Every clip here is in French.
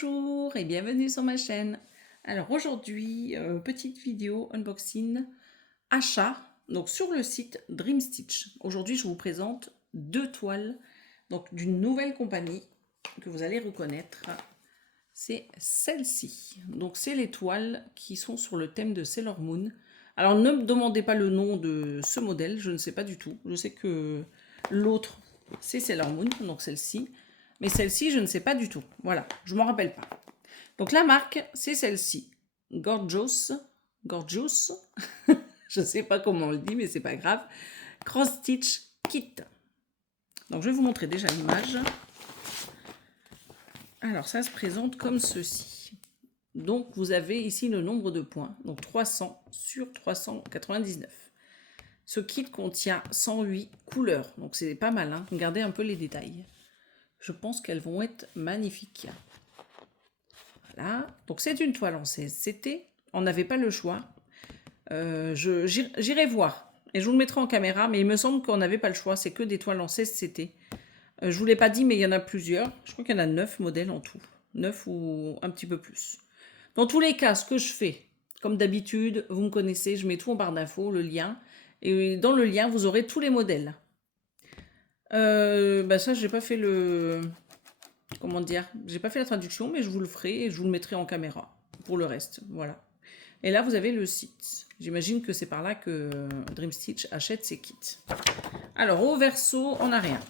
Bonjour et bienvenue sur ma chaîne. Alors aujourd'hui, petite vidéo unboxing achat donc sur le site Dream Stitch. Aujourd'hui, je vous présente deux toiles donc d'une nouvelle compagnie que vous allez reconnaître. C'est celle-ci. Donc c'est les toiles qui sont sur le thème de Sailor Moon. Alors ne me demandez pas le nom de ce modèle, je ne sais pas du tout. Je sais que l'autre c'est Sailor Moon, donc celle-ci. Mais celle-ci, je ne sais pas du tout. Voilà, je m'en rappelle pas. Donc la marque, c'est celle-ci. Gorgeous. Gorgeous. Je ne sais pas comment on le dit, mais c'est pas grave. Cross Stitch Kit. Donc je vais vous montrer déjà l'image. Alors ça se présente comme ceci. Donc vous avez ici le nombre de points. Donc 300 sur 399. Ce kit contient 108 couleurs. Donc c'est pas mal, hein. Regardez un peu les détails. Je pense qu'elles vont être magnifiques. Voilà. Donc c'est une toile en 16 CT. On n'avait pas le choix. J'irai voir. Et je vous le mettrai en caméra. Mais il me semble qu'on n'avait pas le choix. C'est que des toiles en 16 CT. Je ne vous l'ai pas dit, mais il y en a plusieurs. Je crois qu'il y en a 9 modèles en tout. 9 ou un petit peu plus. Dans tous les cas, ce que je fais, comme d'habitude, vous me connaissez, je mets tout en barre d'infos, le lien. Et dans le lien, vous aurez tous les modèles. Ça, j'ai pas fait le... Comment dire? J'ai pas fait la traduction, mais je vous le ferai et je vous le mettrai en caméra pour le reste. Voilà. Et là, vous avez le site. J'imagine que c'est par là que Dream Stitch achète ses kits. Alors, au verso, on n'a rien.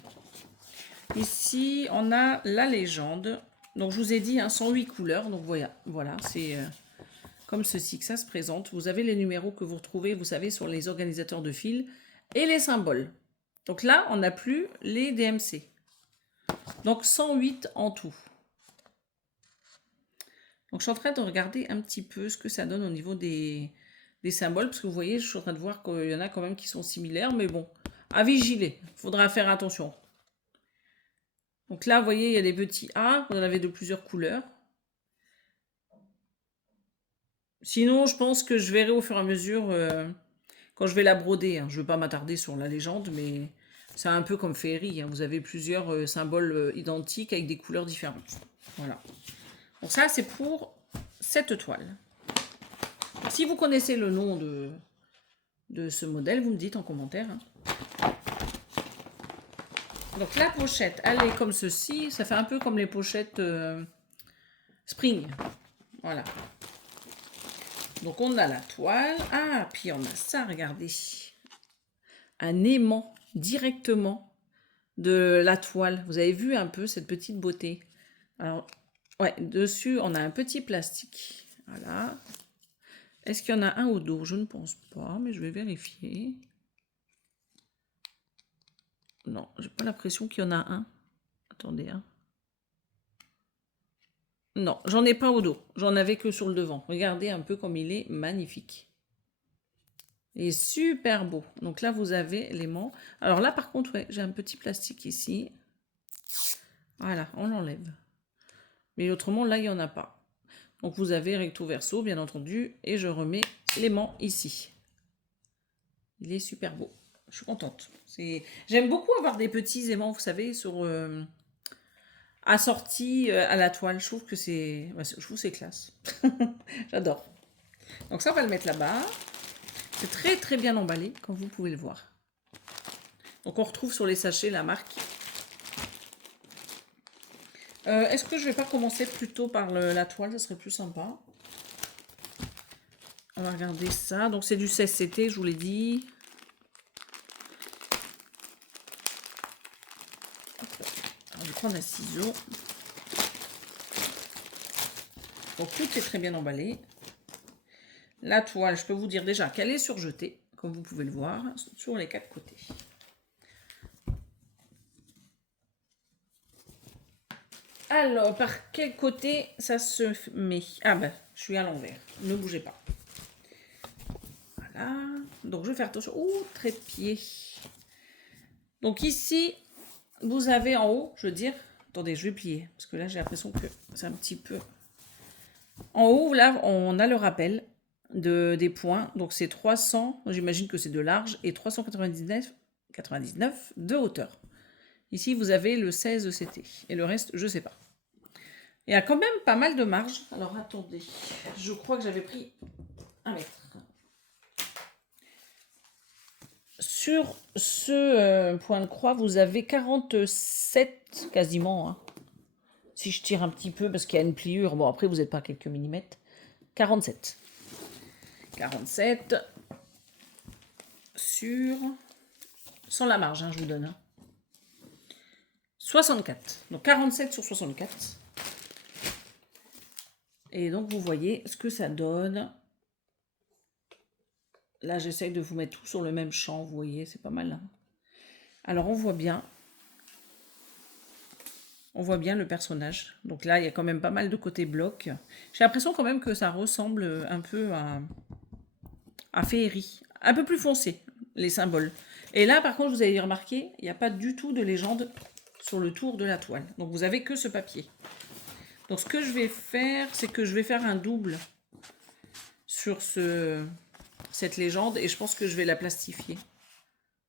Ici, on a la légende. Donc, je vous ai dit, hein, 108 couleurs. Donc, voilà, c'est comme ceci que ça se présente. Vous avez les numéros que vous retrouvez, vous savez, sur les organisateurs de fil et les symboles. Donc là, on n'a plus les DMC. Donc 108 en tout. Donc je suis en train de regarder un petit peu ce que ça donne au niveau des symboles. Parce que vous voyez, je suis en train de voir qu'il y en a quand même qui sont similaires. Mais bon, à vigiler. Il faudra faire attention. Donc là, vous voyez, il y a des petits A. Vous en avez de plusieurs couleurs. Sinon, je pense que je verrai au fur et à mesure quand je vais la broder. Hein. Je ne vais pas m'attarder sur la légende, mais c'est un peu comme Fairy. Hein. Vous avez plusieurs symboles identiques avec des couleurs différentes. Voilà. Donc ça, c'est pour cette toile. Si vous connaissez le nom de ce modèle, vous me dites en commentaire. Hein. Donc la pochette, elle est comme ceci. Ça fait un peu comme les pochettes Spring. Voilà. Donc on a la toile. Ah, puis on a ça, regardez. Un aimant directement de la toile. Vous avez vu un peu cette petite beauté. Alors, ouais, dessus, on a un petit plastique. Voilà. Est-ce qu'il y en a un au dos? Je ne pense pas, mais je vais vérifier. Non, j'ai pas l'impression qu'il y en a un. Attendez, hein. Non, j'en ai pas au dos. J'en avais que sur le devant. Regardez un peu comme il est magnifique. Il est super beau. Donc là, vous avez l'aimant. Alors là, par contre, ouais, j'ai un petit plastique ici. Voilà, on l'enlève. Mais autrement, là, il n'y en a pas. Donc vous avez recto verso, bien entendu. Et je remets l'aimant ici. Il est super beau. Je suis contente. J'aime beaucoup avoir des petits aimants, vous savez, sur assortis à la toile. Je trouve que c'est classe. J'adore. Donc ça, on va le mettre là-bas. C'est très très bien emballé, comme vous pouvez le voir. Donc on retrouve sur les sachets la marque. Est-ce que je vais pas commencer plutôt par la toile? Ça serait plus sympa. On va regarder ça. Donc c'est du 16CT, je vous l'ai dit. Alors, je vais prendre un ciseau. Donc tout est très bien emballé. La toile, je peux vous dire déjà qu'elle est surjetée, comme vous pouvez le voir, sur les 4 côtés. Alors, par quel côté ça se met? Ah ben, je suis à l'envers. Ne bougez pas. Voilà. Donc, je vais faire attention. Ouh, trépied. Donc ici, vous avez en haut, je veux dire... Attendez, je vais plier, parce que là, j'ai l'impression que c'est un petit peu... En haut, là, on a le rappel des points. Donc, c'est 300, j'imagine que c'est de large, et 399 de hauteur. Ici, vous avez le 16 CT. Et le reste, je ne sais pas. Il y a quand même pas mal de marge. Alors attendez, je crois que j'avais pris 1 mètre. Sur ce point de croix, vous avez 47 quasiment. Hein. Si je tire un petit peu parce qu'il y a une pliure, bon après vous n'êtes pas à quelques millimètres. 47. 47 sur... Sans la marge, hein, je vous donne. Hein. 64. Donc 47 sur 64. Et donc vous voyez ce que ça donne. Là j'essaye de vous mettre tout sur le même champ, vous voyez, c'est pas mal. Hein. Alors on voit bien. On voit bien le personnage. Donc là il y a quand même pas mal de côté bloc. J'ai l'impression quand même que ça ressemble un peu à Féerie. Un peu plus foncé, les symboles. Et là par contre vous avez remarqué, il n'y a pas du tout de légende sur le tour de la toile. Donc vous avez que ce papier. Donc ce que je vais faire, c'est que je vais faire un double sur cette légende et je pense que je vais la plastifier.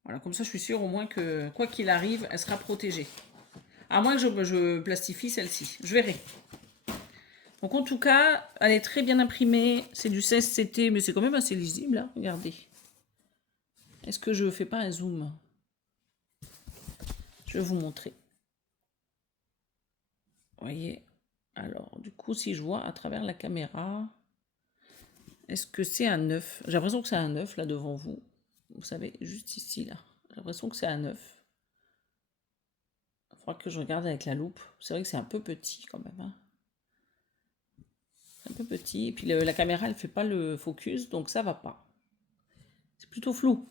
Voilà, comme ça je suis sûre au moins que quoi qu'il arrive, elle sera protégée. À moins que je plastifie celle-ci. Je verrai. Donc en tout cas, elle est très bien imprimée. C'est du 16CT, mais c'est quand même assez lisible. Hein. Regardez. Est-ce que je ne fais pas un zoom? Je vais vous montrer. Vous voyez. Alors, du coup, si je vois à travers la caméra, est-ce que c'est un 9? J'ai l'impression que c'est un 9 là devant vous. Vous savez, juste ici, là. J'ai l'impression que c'est un 9. Il faudra que je regarde avec la loupe. C'est vrai que c'est un peu petit quand même. Hein. C'est un peu petit. Et puis la caméra, elle ne fait pas le focus, donc ça va pas. C'est plutôt flou.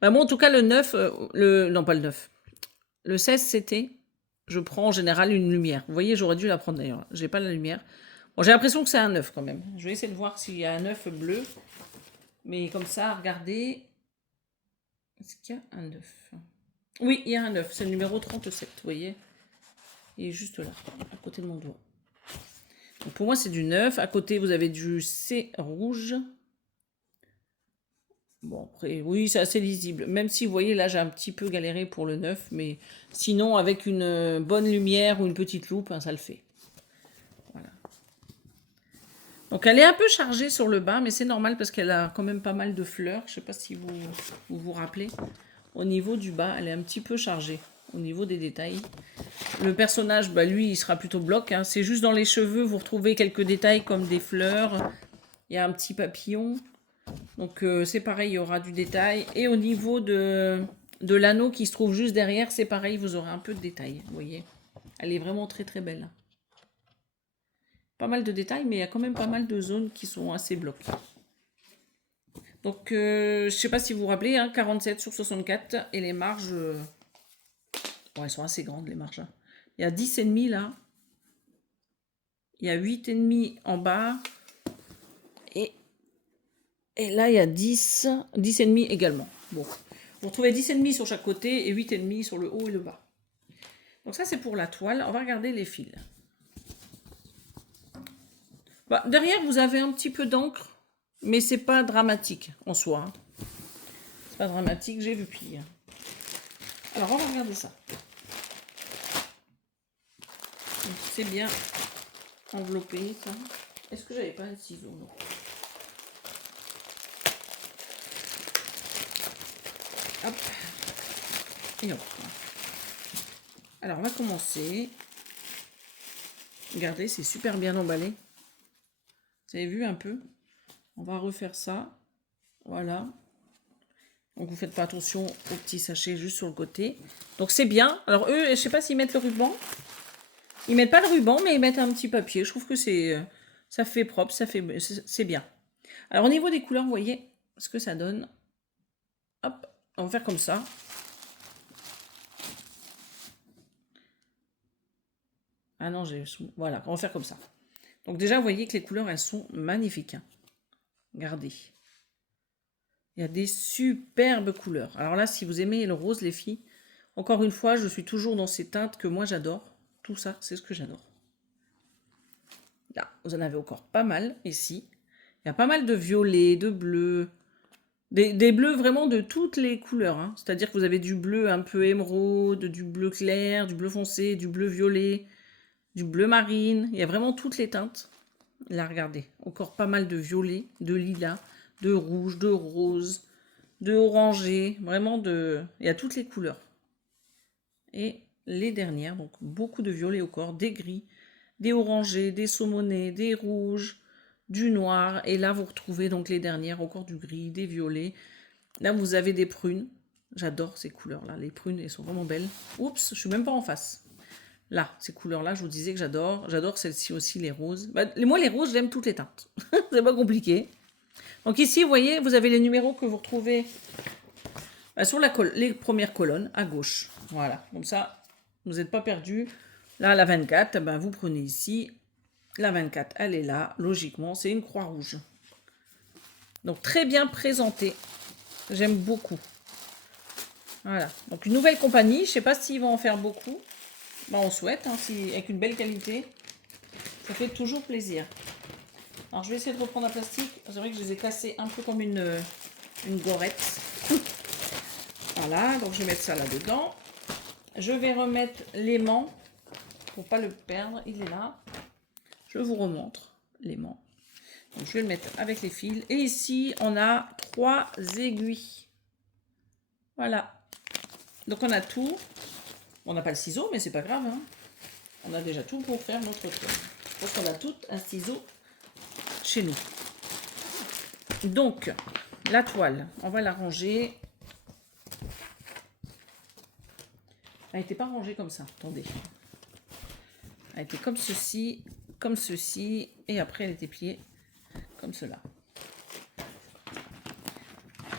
Bah moi, en tout cas, le 9, non pas le 9. Le 16, c'était, je prends en général une lumière. Vous voyez, j'aurais dû la prendre d'ailleurs. J'ai pas la lumière. Bon, j'ai l'impression que c'est un 9 quand même. Je vais essayer de voir s'il y a un 9 bleu. Mais comme ça, regardez. Est-ce qu'il y a un 9? Oui, il y a un 9. C'est le numéro 37, vous voyez. Il est juste là, à côté de mon doigt. Donc pour moi, c'est du 9. À côté, vous avez du C rouge. Bon, après, oui, c'est assez lisible. Même si, vous voyez, là, j'ai un petit peu galéré pour le 9. Mais sinon, avec une bonne lumière ou une petite loupe, hein, ça le fait. Voilà. Donc, elle est un peu chargée sur le bas, mais c'est normal parce qu'elle a quand même pas mal de fleurs. Je ne sais pas si vous rappelez. Au niveau du bas, elle est un petit peu chargée. Au niveau des détails. Le personnage, bah, lui, il sera plutôt bloc. Hein. C'est juste dans les cheveux, vous retrouvez quelques détails comme des fleurs. Il y a un petit papillon. Donc c'est pareil, il y aura du détail. Et au niveau de l'anneau qui se trouve juste derrière, c'est pareil, vous aurez un peu de détail. Vous voyez, elle est vraiment très très belle. Pas mal de détails, mais il y a quand même pas mal de zones qui sont assez bloquées. Donc je sais pas si vous vous rappelez, hein, 47 sur 64. Et les marges, bon, elles sont assez grandes les marges. Hein. Il y a 10,5 là. Il y a 8,5 en bas. Et là, il y a 10,5 également. Bon, vous retrouvez 10,5 sur chaque côté et 8,5 sur le haut et le bas. Donc ça, c'est pour la toile. On va regarder les fils. Bah, derrière, vous avez un petit peu d'encre, mais c'est pas dramatique en soi. Hein. C'est pas dramatique, j'ai vu pire. Alors, on va regarder ça. C'est bien enveloppé, ça. Est-ce que j'avais pas un ciseau? Non. Hop. Et hop. Alors, on va commencer. Regardez, c'est super bien emballé. Vous avez vu un peu? On va refaire ça. Voilà. Donc, vous faites pas attention aux petits sachets juste sur le côté. Donc, c'est bien. Alors, eux, je sais pas s'ils mettent le ruban. Ils mettent pas le ruban, mais ils mettent un petit papier. Je trouve que ça fait propre, c'est bien. Alors, au niveau des couleurs, vous voyez ce que ça donne. Hop, on va faire comme ça. Ah non, voilà, on va faire comme ça. Donc déjà, vous voyez que les couleurs, elles sont magnifiques. Hein. Regardez. Il y a des superbes couleurs. Alors là, si vous aimez le rose, les filles, encore une fois, je suis toujours dans ces teintes que moi, j'adore. Tout ça, c'est ce que j'adore. Là, vous en avez encore pas mal ici. Il y a pas mal de violet, de bleu, Des bleus vraiment de toutes les couleurs, hein. C'est-à-dire que vous avez du bleu un peu émeraude, du bleu clair, du bleu foncé, du bleu violet, du bleu marine. Il y a vraiment toutes les teintes. Là, regardez, encore pas mal de violet, de lilas, de rouge, de rose, de orangé. Vraiment, il y a toutes les couleurs. Et les dernières, donc beaucoup de violet au corps, des gris, des orangés, des saumonés, des rouges, du noir. Et là, vous retrouvez donc les dernières, encore du gris, des violets. Là, vous avez des prunes. J'adore ces couleurs-là. Les prunes, elles sont vraiment belles. Oups, je suis même pas en face. Là, ces couleurs-là, je vous disais que j'adore. J'adore celles-ci aussi, les roses. Bah, moi, les roses, j'aime toutes les teintes. C'est pas compliqué. Donc ici, vous voyez, vous avez les numéros que vous retrouvez sur les premières colonnes à gauche. Voilà, comme ça, vous n'êtes pas perdu. Là, la 24, ben, vous prenez ici. La 24, elle est là. Logiquement, c'est une croix rouge. Donc, très bien présenté. J'aime beaucoup. Voilà. Donc, une nouvelle compagnie. Je ne sais pas s'ils vont en faire beaucoup. Ben, on souhaite, hein, avec une belle qualité. Ça fait toujours plaisir. Alors, je vais essayer de reprendre un plastique. C'est vrai que je les ai cassés un peu comme une gorette. Voilà, donc je vais mettre ça là-dedans. Je vais remettre l'aimant pour ne pas le perdre. Il est là. Je vous remontre l'aimant. Donc, je vais le mettre avec les fils. Et ici, on a 3 aiguilles. Voilà. Donc, on a tout. On n'a pas le ciseau, mais c'est pas grave, hein. On a déjà tout pour faire notre toile. Je pense qu'on a tout un ciseau chez nous. Donc, la toile, on va la ranger. Elle n'était pas rangée comme ça, attendez. Elle était comme ceci, et après elle était pliée comme cela.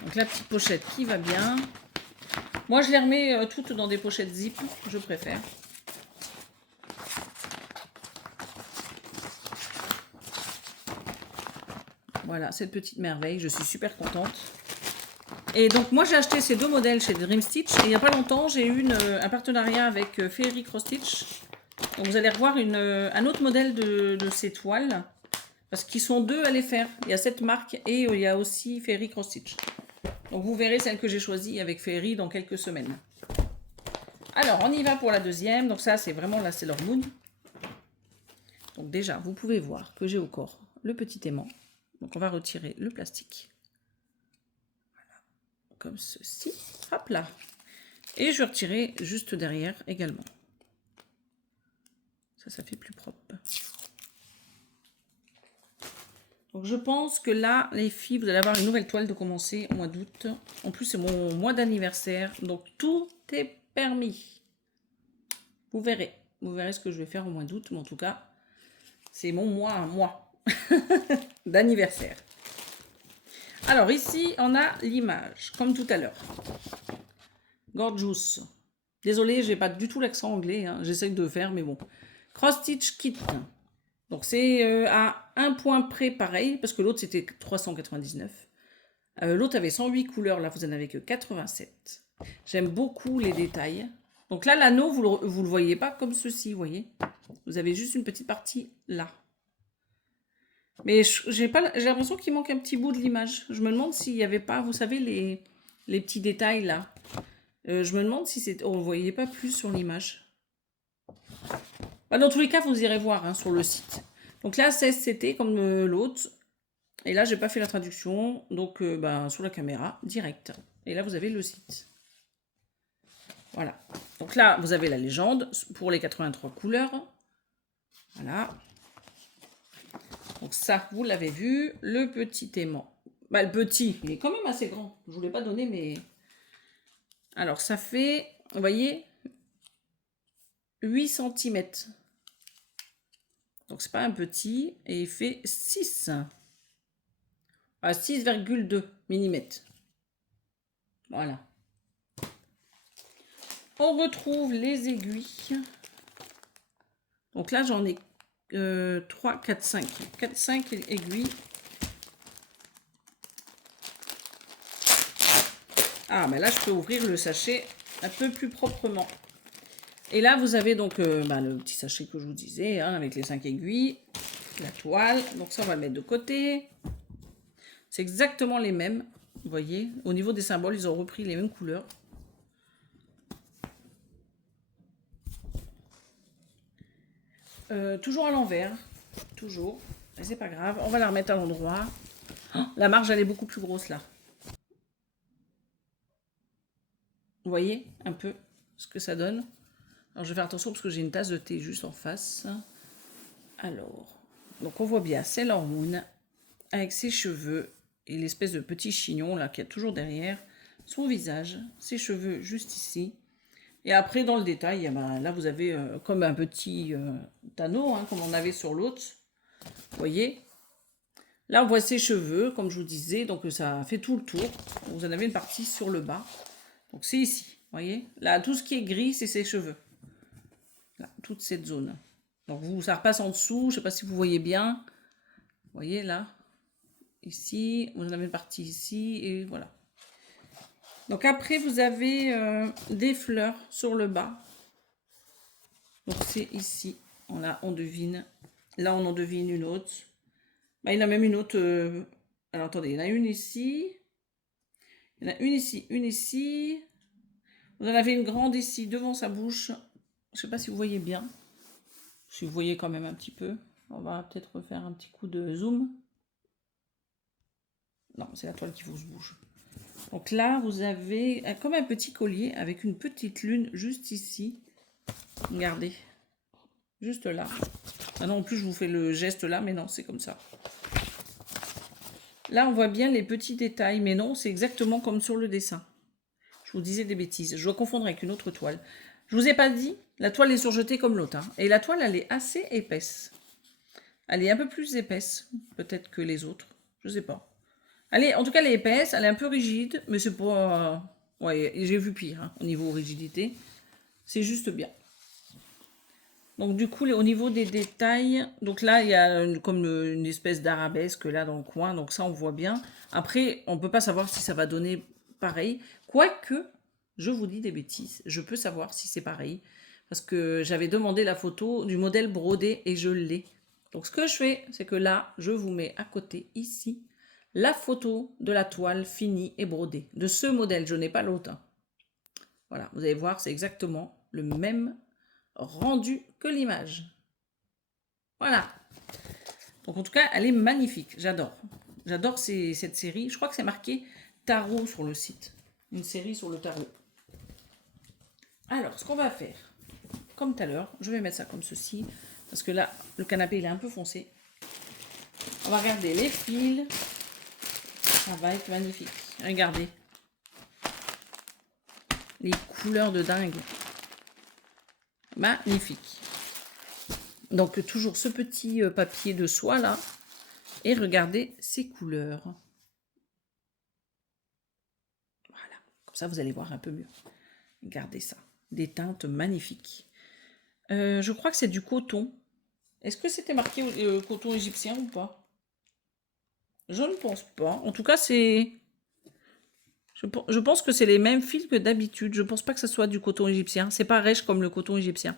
Donc la petite pochette qui va bien. Moi je les remets toutes dans des pochettes zip, je préfère. Voilà, cette petite merveille, je suis super contente. Et donc moi j'ai acheté ces deux modèles chez Dream Stitch. Et il n'y a pas longtemps, j'ai eu un partenariat avec Fairy Cross Stitch. Donc vous allez revoir un autre modèle de ces toiles. Parce qu'ils sont deux à les faire. Il y a cette marque et il y a aussi Fairy Cross Stitch. Donc vous verrez celle que j'ai choisie avec Fairy dans quelques semaines. Alors on y va pour la deuxième. Donc ça c'est vraiment la Sailor Moon. Donc déjà vous pouvez voir que j'ai au corps le petit aimant. Donc on va retirer le plastique. Voilà. Comme ceci. Hop là. Et je vais retirer juste derrière également. Ça fait plus propre. Donc je pense que là, les filles, vous allez avoir une nouvelle toile de commencer au mois d'août. En plus, c'est mon mois d'anniversaire. Donc tout est permis. Vous verrez. Vous verrez ce que je vais faire au mois d'août. Mais en tout cas, c'est mon mois à moi d'anniversaire. Alors ici, on a l'image, comme tout à l'heure. Gorgeous. Désolée, j'ai pas du tout l'accent anglais. Hein. J'essaie de faire, mais bon. Cross Stitch Kit. Donc c'est à un point près pareil, parce que l'autre c'était 399. L'autre avait 108 couleurs, là vous en avez que 87. J'aime beaucoup les détails. Donc là l'anneau, vous le voyez pas comme ceci, vous voyez. Vous avez juste une petite partie là. Mais j'ai l'impression qu'il manque un petit bout de l'image. Je me demande s'il n'y avait pas, vous savez, les petits détails là. Je me demande si c'est... on ne voyait pas plus sur l'image. Dans tous les cas, vous irez voir hein, sur le site. Donc là, c'était comme l'autre. Et là, j'ai pas fait la traduction. Donc, sur la caméra, direct. Et là, vous avez le site. Voilà. Donc là, vous avez la légende pour les 83 couleurs. Voilà. Donc ça, vous l'avez vu. Le petit aimant. Le petit, il est quand même assez grand. Je ne vous l'ai pas donné, mais... Alors, ça fait, vous voyez, 8 cm. Donc, c'est pas un petit. Et il fait 6. À 6,2 mm. Voilà. On retrouve les aiguilles. Donc là, j'en ai 3, 4, 5. 4, 5 aiguilles. Ah, mais là, je peux ouvrir le sachet un peu plus proprement. Et là, vous avez donc le petit sachet que je vous disais, hein, avec les 5 aiguilles, la toile. Donc ça, on va le mettre de côté. C'est exactement les mêmes. Vous voyez, au niveau des symboles, ils ont repris les mêmes couleurs. Toujours à l'envers, toujours. Mais c'est pas grave, on va la remettre à l'endroit. Oh, la marge, elle est beaucoup plus grosse là. Vous voyez un peu ce que ça donne. Alors je vais faire attention parce que j'ai une tasse de thé juste en face. Alors, donc on voit bien Sailor Moon avec ses cheveux et l'espèce de petit chignon là qu'il y a toujours derrière, son visage, ses cheveux juste ici. Et après dans le détail, ben, là vous avez comme un petit anneau, hein, comme on avait sur l'autre. Vous voyez, là on voit ses cheveux, comme je vous disais, donc ça fait tout le tour. Vous en avez une partie sur le bas. Donc c'est ici, vous voyez. Là, tout ce qui est gris, c'est ses cheveux. Là, toute cette zone. Donc ça repasse en dessous, je ne sais pas si vous voyez bien. Vous voyez là, ici, vous en avez une partie ici, et voilà. Donc après, vous avez des fleurs sur le bas. Donc c'est ici, on devine. Là, on en devine une autre. Bah, il y en a même une autre. Alors attendez, il y en a une ici. Il y en a une ici, une ici. Vous en avez une grande ici, devant sa bouche. Je ne sais pas si vous voyez bien. Si vous voyez quand même un petit peu. On va peut-être faire un petit coup de zoom. Non, c'est la toile qui vous bouge. Donc là, vous avez comme un petit collier avec une petite lune juste ici. Regardez. Juste là. Ah non, en plus, je vous fais le geste là, mais non, c'est comme ça. Là, on voit bien les petits détails, mais non, c'est exactement comme sur le dessin. Je vous disais des bêtises. Je dois confondre avec une autre toile. Je vous ai pas dit, la toile est surjetée comme l'autre. Hein. Et la toile, elle est assez épaisse. Elle est un peu plus épaisse, peut-être que les autres. Je sais pas. En tout cas, elle est épaisse, elle est un peu rigide, mais c'est pas... ouais, j'ai vu pire hein, au niveau rigidité. C'est juste bien. Donc du coup, au niveau des détails, donc là, il y a comme une espèce d'arabesque là dans le coin, donc ça, on voit bien. Après, on ne peut pas savoir si ça va donner pareil. Quoique, je vous dis des bêtises, je peux savoir si c'est pareil. Parce que j'avais demandé la photo du modèle brodé et je l'ai. Donc ce que je fais, c'est que là, je vous mets à côté, ici, la photo de la toile finie et brodée. De ce modèle, je n'ai pas l'autre. Hein. Voilà, vous allez voir, c'est exactement le même rendu que l'image. Voilà. Donc en tout cas, elle est magnifique. J'adore. J'adore cette série. Je crois que c'est marqué tarot sur le site. Une série sur le tarot. Alors, ce qu'on va faire, comme tout à l'heure, je vais mettre ça comme ceci. Parce que là, le canapé, il est un peu foncé. On va regarder les fils. Ça va être magnifique. Regardez. Les couleurs de dingue. Magnifique. Donc toujours ce petit papier de soie là. Et regardez ces couleurs. Voilà. Comme ça, vous allez voir un peu mieux. Regardez ça. Des teintes magnifiques. Je crois que c'est du coton. Est-ce que c'était marqué coton égyptien ou pas? Je ne pense pas. En tout cas, c'est... Je pense que c'est les mêmes fils que d'habitude. Je ne pense pas que ce soit du coton égyptien. C'est pas rêche comme le coton égyptien.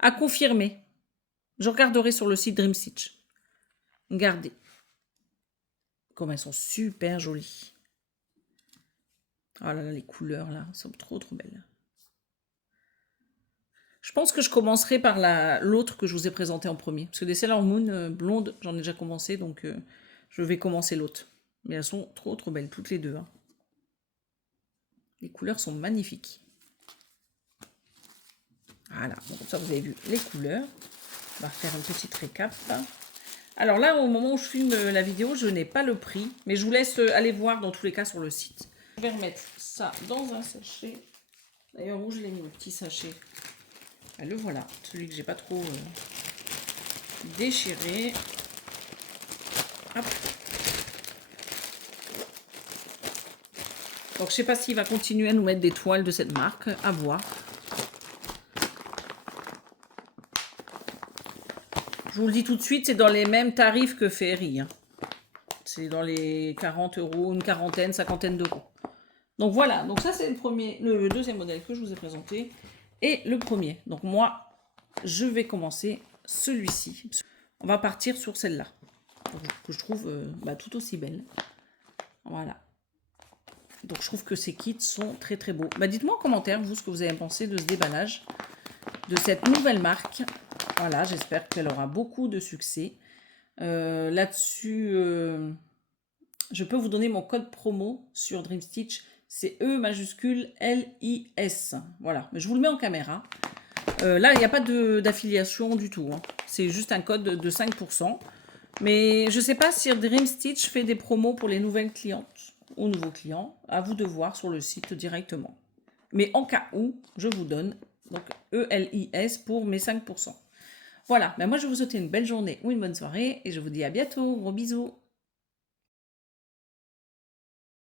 À confirmer. Je regarderai sur le site Dream Stitch. Regardez. Comme elles sont super jolies. Oh là là, les couleurs là, sont trop belles. Je pense que je commencerai par l'autre que je vous ai présenté en premier. Parce que des Sailor Moon blondes, j'en ai déjà commencé, donc je vais commencer l'autre. Mais elles sont trop belles, toutes les deux. Hein. Les couleurs sont magnifiques. Voilà, bon, comme ça vous avez vu les couleurs. On va faire une petite récap. Alors là, au moment où je filme la vidéo, je n'ai pas le prix, mais je vous laisse aller voir dans tous les cas sur le site. Je vais remettre ça dans un sachet. D'ailleurs, où je l'ai mis, le petit sachet? Le voilà, celui que j'ai pas trop déchiré. Hop. Donc je sais pas s'il va continuer à nous mettre des toiles de cette marque, à voir. Je vous le dis tout de suite, c'est dans les mêmes tarifs que Fairy. Hein. C'est dans les 40 €, une quarantaine, cinquantaine d'euros. Donc voilà, donc ça c'est le deuxième modèle que je vous ai présenté. Et le premier. Donc moi, je vais commencer celui-ci. On va partir sur celle-là, que je trouve tout aussi belle. Voilà. Donc, je trouve que ces kits sont très, très beaux. Bah, dites-moi en commentaire, vous, ce que vous avez pensé de ce déballage, de cette nouvelle marque. Voilà, j'espère qu'elle aura beaucoup de succès. Là-dessus, je peux vous donner mon code promo sur Dream Stitch. C'est E majuscule LIS. Voilà, mais je vous le mets en caméra. Là, il n'y a pas d'affiliation du tout. Hein. C'est juste un code de 5%. Mais je ne sais pas si Dream Stitch fait des promos pour les nouvelles clientes ou nouveaux clients. À vous de voir sur le site directement. Mais en cas où, je vous donne donc ELIS pour mes 5%. Voilà, ben moi je vais vous souhaiter une belle journée ou une bonne soirée et je vous dis à bientôt. Gros bisous.